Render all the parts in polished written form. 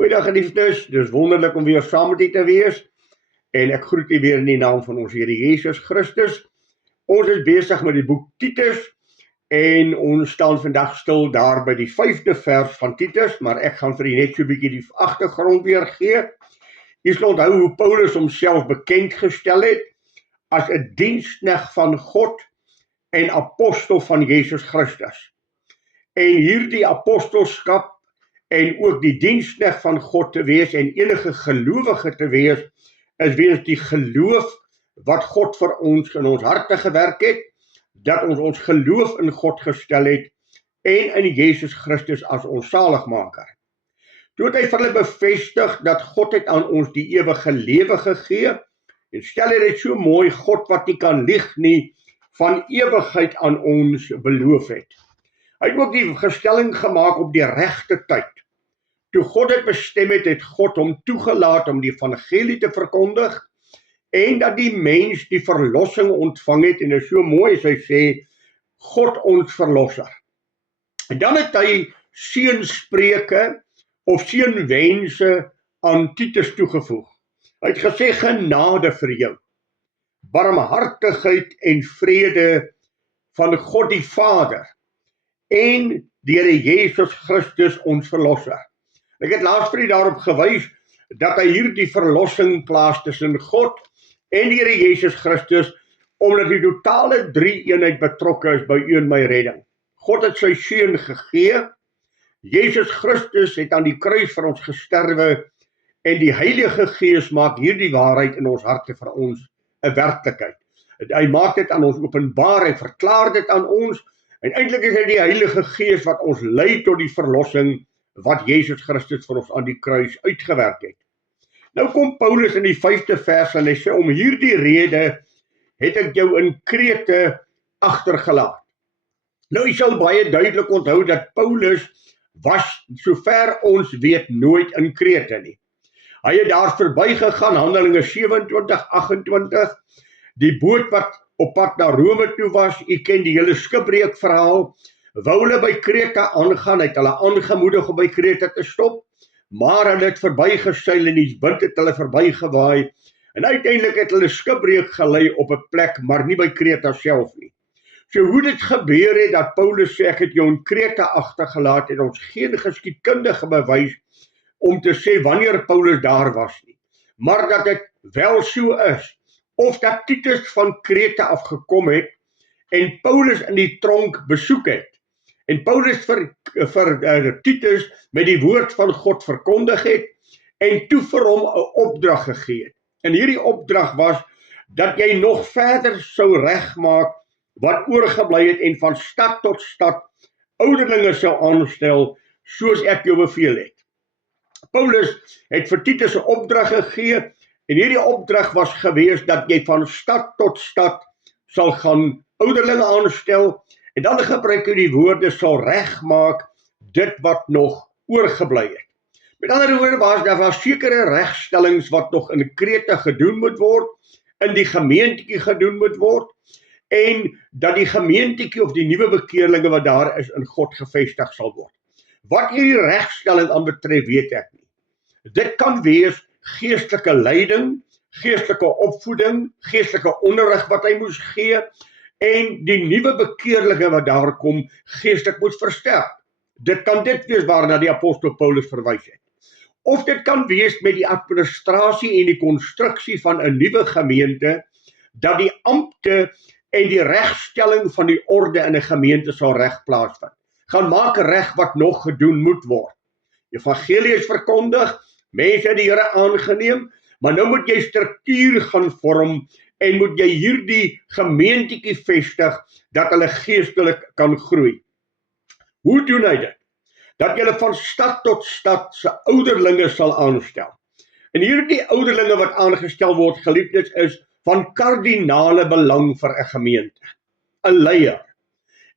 Goeiedag geliefdes, dis wonderlik om weer saam met u te wees en ek groet u weer in die naam van ons Here Jesus Christus. Ons is besig met die boek Titus en ons staan vandag stil daar by die 5de vers van Titus, maar ek gaan vir u net so 'n bietjie die agtergrond weer gee. U sal onthou hoe Paulus homself bekend gestel het as 'n diensknegt van God en apostel van Jesus Christus. En hierdie apostelskap en ook die diensknegt van God te wees en enige gelowige te wees, is weens die geloof wat God vir ons in ons harte gewerk het, dat ons geloof in God gestel het en in Jesus Christus as ons saligmaker. Toe het hy vir hulle bevestig dat God het aan ons die ewige lewe gegee, en stel hy dit so mooi, God wat nie kan lieg nie, van ewigheid aan ons beloof het. Hy het ook die gestelling gemaak op die regte tyd. Toe God het bestem het God hom toegelaat om die evangelie te verkondig en dat die mens die verlossing ontvang het, en dit is so mooi as hy sê, God ons verlosser. En dan het hy seënspreuke of seënwense aan Titus toegevoeg. Hy het gesê, genade vir jou, barmhartigheid en vrede van God die Vader en die Here Jesus Christus ons verlosser. Ek het laas vir u daarop gewys dat hy hierdie verlossing plaas tussen God en die Here Jesus Christus, omdat die totale drie-eenheid betrokke is by u en my redding. God het sy seun gegee, Jesus Christus het aan die kruis vir ons gesterwe en die Heilige Gees maak hierdie waarheid in ons harte vir ons 'n werklikheid. Hy maak dit aan ons openbaar, hy verklaar dit aan ons en eintlik is dit die Heilige Gees wat ons lei tot die verlossing wat Jesus Christus vir ons aan die kruis uitgewerk het. Nou kom Paulus in die 5de vers en hy sê, om hierdie rede het ek jou in Krete agtergelaat. Nou, jy sal baie duidelik onthou dat Paulus was, sover ons weet, nooit in Krete nie. Hy het daar verbygegaan, Handelinge 27:28, die boot wat op pad na Rome toe was, u ken die hele skipbreek verhaal, wou hulle by Krete aangaan, het hulle aangemoedig om by Krete te stop, maar hulle het verbygeseil en die wind het hulle verbygewaai, en uiteindelik het hulle skipbreek gelei op 'n plek, maar nie by Krete self nie. So hoe dit gebeur het, dat Paulus sê, ek het jou in Krete agtergelaat, het ons geen geskiedkundige bewys om te sê wanneer Paulus daar was nie, maar dat dit wel so is, of dat Titus van Krete afgekom het, en Paulus in die tronk besoek het, en Paulus vir Titus met die woord van God verkondig het, en toe vir hom 'n opdrag gegee het. En hierdie opdrag was, dat jy nog verder sou regmaak, wat oorgebly het, en van stad tot stad, ouderlinge sou aanstel, soos ek jou beveel het. Paulus het vir Titus 'n opdrag gegee, en hierdie opdrag was gewees, dat jy van stad tot stad sal gaan ouderlinge aanstel, en dan gebruik hy die woorde, sal regmaak dit wat nog oorgebly het. Met ander woorde, daar was sekere regstellings wat nog in Krete gedoen moet word, in die gemeentetjie gedoen moet word, en dat die gemeentetjie of die nuwe bekeerlinge wat daar is in God gevestig sal word. Wat hierdie regstelling aanbetref, weet ek nie. Dit kan wees geestelike leiding, geestelike opvoeding, geestelike onderrig wat hy moes gee, en die nuwe bekeerlinge wat daar kom, geestelik moet versterk. Dit kan dit wees waarna die apostel Paulus verwys het. Of dit kan wees met die administrasie en die konstruksie van 'n nuwe gemeente, dat die ampte en die regstelling van die orde in 'n gemeente sal reg plaasvind. Gaan maak reg wat nog gedoen moet word. Evangelie is verkondig, mense het die Here aangeneem, maar nou moet jy struktuur gaan vorm en moet jy hierdie gemeentetjie vestig, dat hulle geestelik kan groei. Hoe doen hy dit? Dat jy van stad tot stad se ouderlinge sal aanstel. En hierdie ouderlinge wat aangestel word, geliefdes, is van kardinale belang vir 'n gemeente, 'n leier.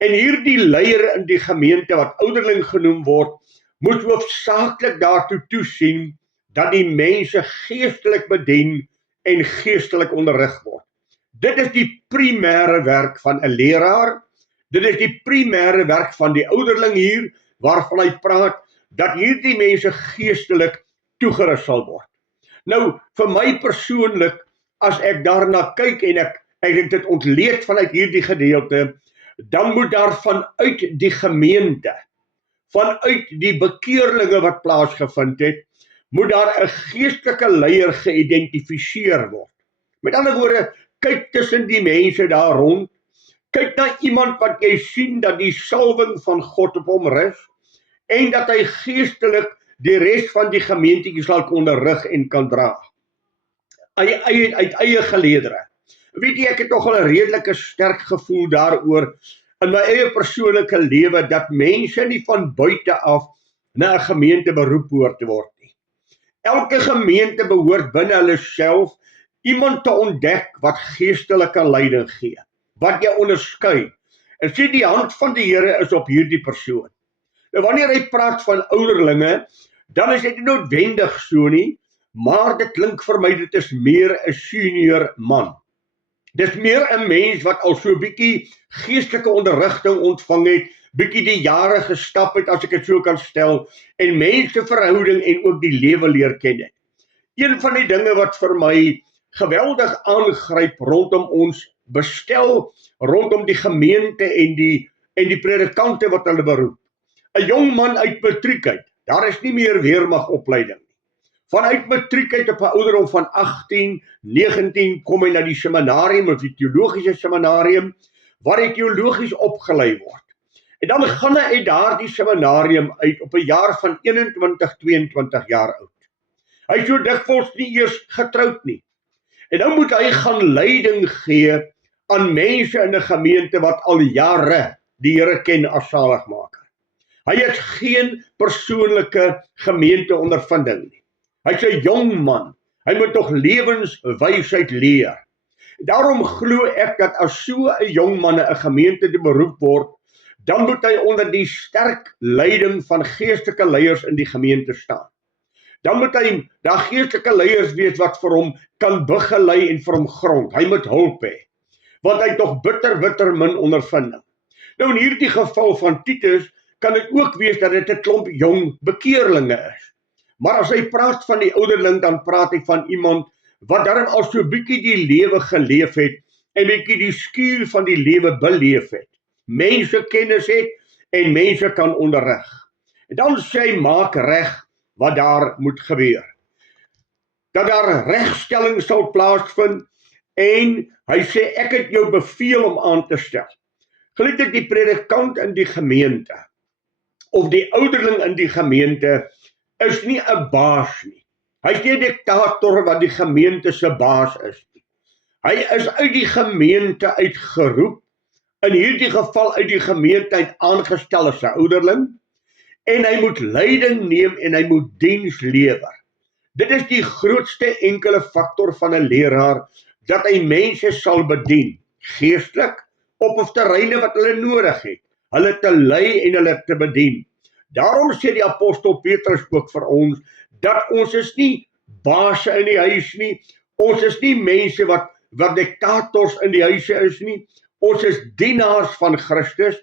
En hierdie leier in die gemeente wat ouderling genoem word, moet hoofsaaklik daartoe toesien dat die mense geestelik bedien en geestelik onderrig word. Dit is die primêre werk van 'n leraar. Dit is die primêre werk van die ouderling hier, waarvan hy praat, dat hierdie mense geestelik toegerus sal word. Nou, vir my persoonlik, as ek daarna kyk en ek dit ontleed vanuit hierdie gedeelte, dan moet daar vanuit die gemeente, vanuit die bekeerlinge wat plaasgevind het, moet daar 'n geestelike leier geïdentifiseer word. Met ander woorde, kyk tussen die mense daar rond, kyk na iemand wat jy sien dat die salwing van God op hom rus, en dat hy geestelik die res van die gemeentetjie sal onderrig en kan dra. Uit eie geleedere. Weet jy, ek het toch al 'n redelike sterk gevoel daaroor in my eie persoonlike lewe, dat mense nie van buite af na 'n gemeente beroep hoort te word nie. Elke gemeente behoort binne hulle self iemand te ontdek wat geestelike leiding gee, wat jy onderskei, en sê die hand van die Here is op hierdie persoon. Nou wanneer hy praat van ouderlinge, dan is dit nie noodwendig so nie, maar dit klink vir my, dit is meer 'n senior man. Dis meer 'n mens wat al so 'n bietjie geestelike onderrigting ontvang het, bietjie die jare gestap het, as ek dit so kan stel, en menseverhouding en ook die lewe leer ken het. Een van die dinge wat vir my geweldig aangryp rondom ons bestel, rondom die gemeente en die predikante wat hulle beroep. 'n Jong man uit matriek uit, daar is nie meer weermagopleiding. Vanuit matriek uit op 'n ouderdom van 18, 19 kom hy na die seminarium of die teologiese seminarium, waar hy teologies opgelei word. En dan gaan hy uit daardie seminarium uit op 'n jaar van 21, 22 jaar oud. Hy is so dikwels nie eers getroud nie. En nou moet hy gaan leiding gee aan mense in 'n gemeente wat al jare die Here ken as saligmaker. Hy het geen persoonlike gemeenteondervinding nie. Hy's 'n jong man. Hy moet tog lewenswysheid leer. Daarom glo ek dat as so 'n jong man 'n gemeente te beroep word, dan moet hy onder die sterk leiding van geestelike leiers in die gemeente staan. Dan moet hy daar geestelike leiers wees wat vir hom kan begelei en vir hom grond. Hy moet hulp hê, want hy het tog bitter min ondervinding. Nou in hierdie geval van Titus kan dit ook wees dat dit 'n klomp jong bekeerlinge is. Maar as hy praat van die ouderling, dan praat hy van iemand wat daarom al so bietjie die lewe geleef het en bietjie die skuur van die lewe beleef het. Mense kennis het en mense kan onderrig. En dan sê hy, maak reg wat daar moet gebeur. Dat daar regstelling sal plaasvind, en hy sê, ek het jou beveel om aan te stel. Geliefde, die predikant in die gemeente, of die ouderling in die gemeente, is nie 'n baas nie. Hy is nie 'n diktator wat die gemeente se baas is nie. Hy is uit die gemeente uitgeroep, in hierdie geval uit die gemeente uit aangestel as 'n ouderling, en hy moet leiding neem en hy moet diens lewer. Dit is die grootste enkele faktor van 'n leraar, dat hy mense sal bedien, geestelik, op terreine wat hulle nodig het, hulle te lei en hulle te bedien. Daarom sê die apostel Petrus ook vir ons, dat ons is nie baase in die huis nie, ons is nie mense wat diktators in die huise is nie, ons is dienaars van Christus,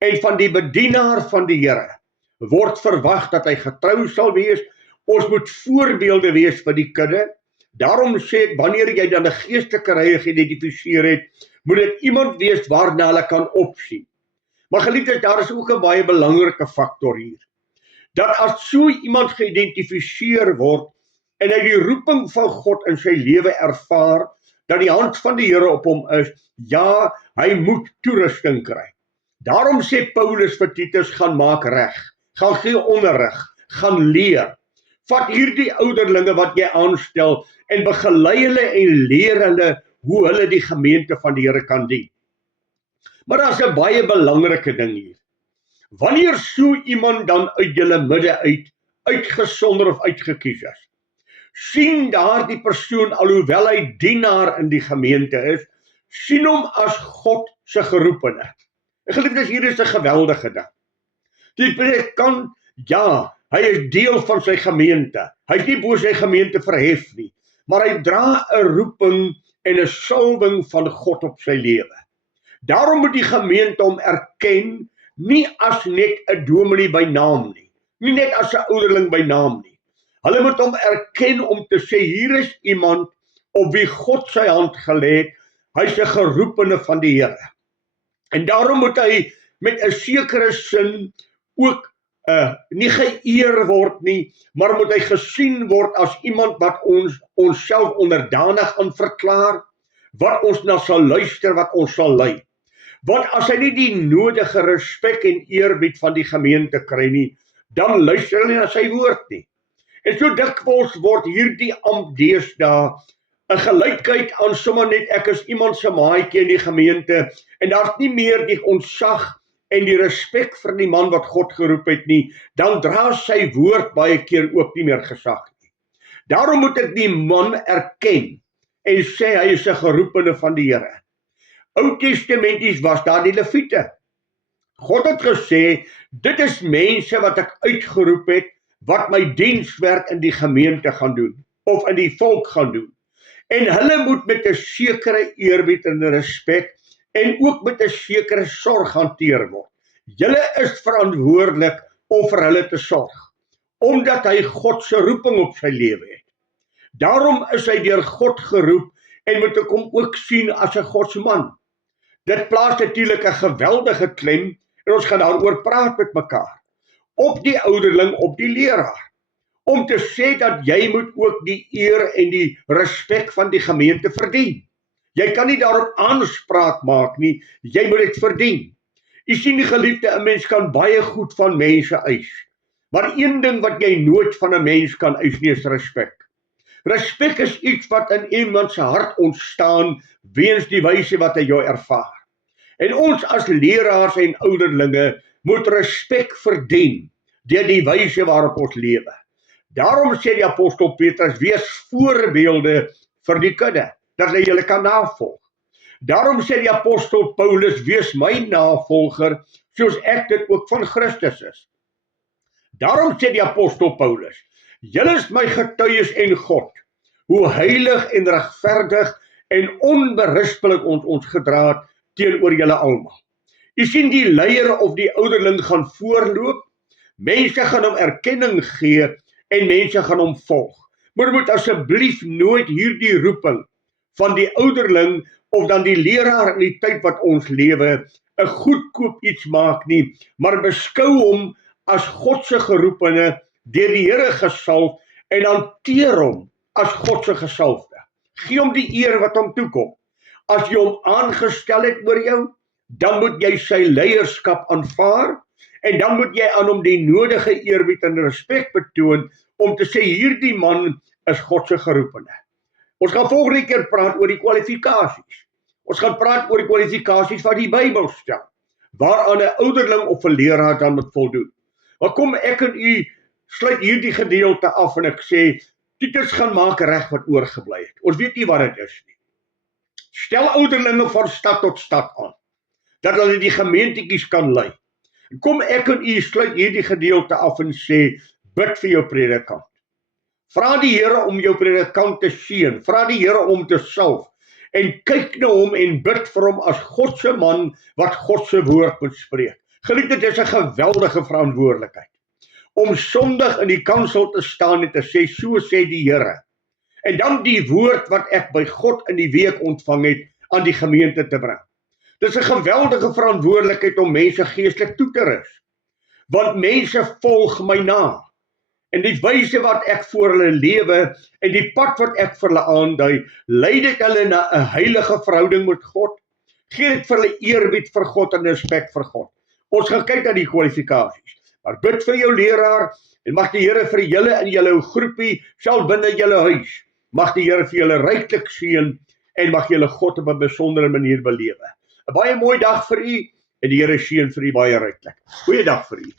en van die bedienaar van die Here word verwag dat hy getrou sal wees. Ons moet voorbeelde wees vir die kudde. Daarom sê ek, wanneer jy dan 'n geestelike leier geïdentifiseer het, moet dit iemand wees waarna hulle kan opsien. Maar geliefdes, daar is ook 'n baie belangrike faktor hier. Dat as so iemand geïdentifiseer word en hy die roeping van God in sy lewe ervaar, dat die hand van die Here op hom is, ja, hy moet toerusting kry. Daarom sê Paulus vir Titus, gaan maak reg, gaan gee onderrig, gaan leer. Vat hierdie ouderlinge wat jy aanstel en begelei hulle en leer hulle hoe hulle die gemeente van die Here kan dien. Maar daar is 'n baie belangrike ding hier. Wanneer so iemand dan uit julle midde uitgesonder of uitgekies is, sien daardie persoon, alhoewel hy dienaar in die gemeente is, sien hom as God se geroepene. Geliefdes, hier is 'n geweldige ding. Die predikant, ja, hy is deel van sy gemeente. Hy is nie bo sy gemeente verhef nie, maar hy dra 'n roeping en 'n salwing van God op sy lewe. Daarom moet die gemeente hom erken, nie as net 'n dominee by naam nie, nie net as 'n ouderling by naam nie, Hulle moet hom erken om te sê, hier is iemand op wie God sy hand gelê het, hy's 'n geroepene van die Here. En daarom moet hy met 'n sekere sin ook nie geëer word nie, maar moet hy gesien word as iemand wat onsself onderdanig aan verklaar, wat ons na sal luister, wat ons sal lei. Want as hy nie die nodige respek en eerbied van die gemeente kry nie, dan luister hulle nie na sy woord nie. En so dikwels word hierdie ampt deesdae 'n gelykheid aan sommer net ek is iemand se maatjie in die gemeente en daar's nie meer die ontsag en die respek vir die man wat God geroep het nie, dan dra sy woord baie keer ook nie meer gesag nie. Daarom moet ek die man erken en sê hy is 'n geroepene van die Here. Ou Testamenties was daar die Lewiete. God het gesê, dit is mense wat ek uitgeroep het, wat my dienswerk in die gemeente gaan doen, of in die volk gaan doen. En hulle moet met 'n sekere eerbied en respek en ook met 'n sekere sorg hanteer word. Julle is verantwoordelik om vir hulle te sorg, omdat hy God se roeping op sy lewe het. Daarom is hy deur God geroep en moet ek hom ook sien as 'n godsman. Dit plaas natuurlik 'n geweldige klem en ons gaan daaroor praat met mekaar. Op die ouderling, op die leraar. Om te sê dat jy moet ook die eer en die respek van die gemeente verdien. Jy kan nie daarop aanspraak maak nie, jy moet dit verdien. Jy sien die geliefde, 'n mens kan baie goed van mense eis. Maar een ding wat jy nooit van 'n mens kan eis nie is respek. Respek is iets wat in iemand se hart ontstaan weens die wyse wat hy jou ervaar. En ons as leraars en ouderlinge moet respek verdien deur die wyse waarop ons lewe. Daarom sê die apostel Petrus, wees voorbeelde vir die kudde, dat hulle julle kan navolg. Daarom sê die apostel Paulus, wees my navolger, soos ek dit ook van Christus is. Daarom sê die apostel Paulus, julle is my getuies en God, hoe heilig en regverdig en onberispelik ons gedra het teenoor julle almal. Jy sien die leier of die ouderling gaan voorloop, mense gaan hom erkenning gee en mense gaan hom volg. Maar moet asseblief nooit hierdie roeping van die ouderling of dan die leraar in die tyd wat ons lewe 'n goedkoop iets maak nie, maar beskou hom as God se geroepene, deur die Here gesalf en hanteer hom as God se gesalfde. Gee hom die eer wat hom toekom. As jy hom aangestel het oor jou, dan moet jy sy leierskap aanvaar en dan moet jy aan hom die nodige eerbied en respek betoon om te sê hierdie man is God se geroepene. Ons gaan volgende keer praat oor die kwalifikasies. Ons gaan praat oor die kwalifikasies wat die Bybel stel, waaraan 'n ouderling of 'n leraar dan moet voldoen. Maar kom ek en u sluit hierdie gedeelte af en ek sê, Titus gaan maak reg wat oorgebly het. Ons weet nie wat dit is nie. Stel ouderlinge van stad tot stad aan, dat hulle die gemeentetjies kan lei. Kom ek en u sluit hierdie gedeelte af en sê, bid vir jou predikant. Vra die Here om jou predikant te seën, vra die Here om te salf, en kyk na hom en bid vir hom as God se man, wat God se woord moet spreek. Geliefde, dit is 'n geweldige verantwoordelikheid, om Sondag in die kansel te staan en te sê, so sê die Here, en dan die woord wat ek by God in die week ontvang het, aan die gemeente te bring. Dit is 'n geweldige verantwoordelikheid om mense geestelik toe te rus, want mense volg my na, en die wyse wat ek voor hulle lewe, en die pad wat ek vir hulle aandui, lei dit hulle na 'n heilige verhouding met God, gee dit vir hulle eerbied vir God en respek vir God. Ons gaan kyk na die kwalifikasies, maar bid vir jou leraar, en mag die Here vir julle in julle groepie, sal binne julle huis, mag die Here vir julle ryklik seën, en mag julle God op 'n besondere manier belewe. 'n Baie mooi dag vir u, en die Here seën vir u baie ryklik. Goeiedag vir u.